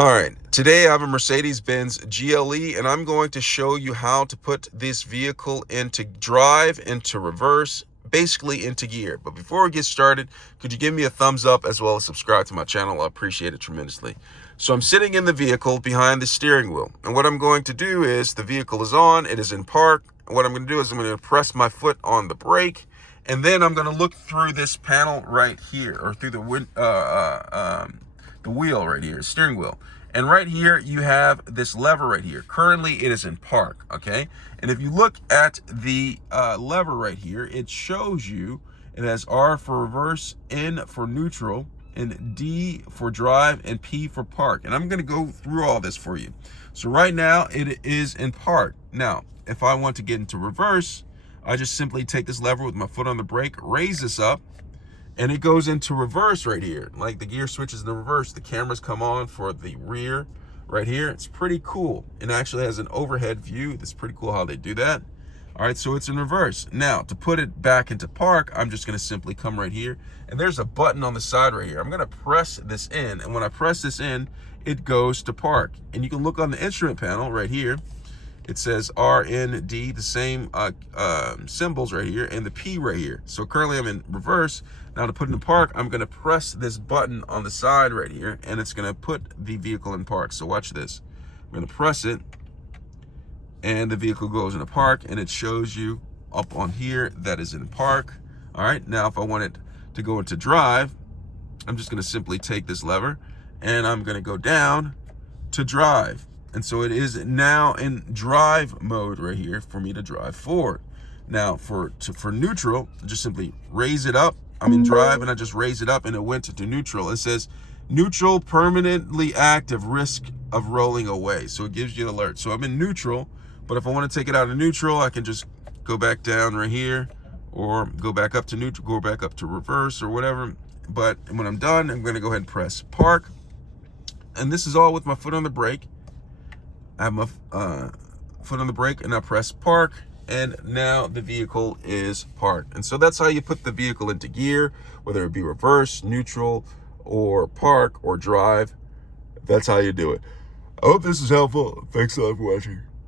All right, today I have a Mercedes-Benz GLE and I'm going to show you how to put this vehicle into drive, into reverse, basically into gear. But before we get started, could you give me a thumbs up as well as subscribe to my channel? I appreciate it tremendously. So I'm sitting in the vehicle behind the steering wheel. And what I'm going to do is the vehicle is on, it is in park. And what I'm going to do is I'm going to press my foot on the brake. And then I'm going to look through this panel right here, or through the wheel right here, steering wheel. And right here, you have this lever right here. Currently, it is in park, okay? And if you look at the lever right here, it shows you, it has R for reverse, N for neutral, and D for drive, and P for park. And I'm gonna go through all this for you. So right now, it is in park. Now, if I want to get into reverse, I just simply take this lever with my foot on the brake, raise this up, and it goes into reverse right here. Like the gear switches in the reverse. The cameras come on for the rear right here. It's pretty cool. It actually has an overhead view. That's pretty cool how they do that. All right, so it's in reverse. Now, to put it back into park, I'm just gonna simply come right here. And there's a button on the side right here. I'm gonna press this in. And when I press this in, it goes to park. And you can look on the instrument panel right here. It says R, N, D, the same symbols right here, and the P right here. So currently I'm in reverse. Now to put it in park, I'm gonna press this button on the side right here, and it's gonna put the vehicle in park. So watch this. I'm gonna press it, and the vehicle goes into park, and it shows you up on here that is in park. All right, now if I want it to go into drive, I'm just gonna simply take this lever, and I'm gonna go down to drive. And so it is now in drive mode right here for me to drive forward. Now for neutral, just simply raise it up. I'm in drive and I just raise it up and it went to neutral. It says neutral, permanently active, risk of rolling away. So it gives you an alert. So I'm in neutral, but if I want to take it out of neutral, I can just go back down right here or go back up to neutral, go back up to reverse or whatever. But when I'm done, I'm going to go ahead and press park. And this is all with my foot on the brake. I have my foot on the brake and I press park, and now the vehicle is parked. And so that's how you put the vehicle into gear, whether it be reverse, neutral, or park, or drive. That's how you do it. I hope this is helpful. Thanks a lot for watching.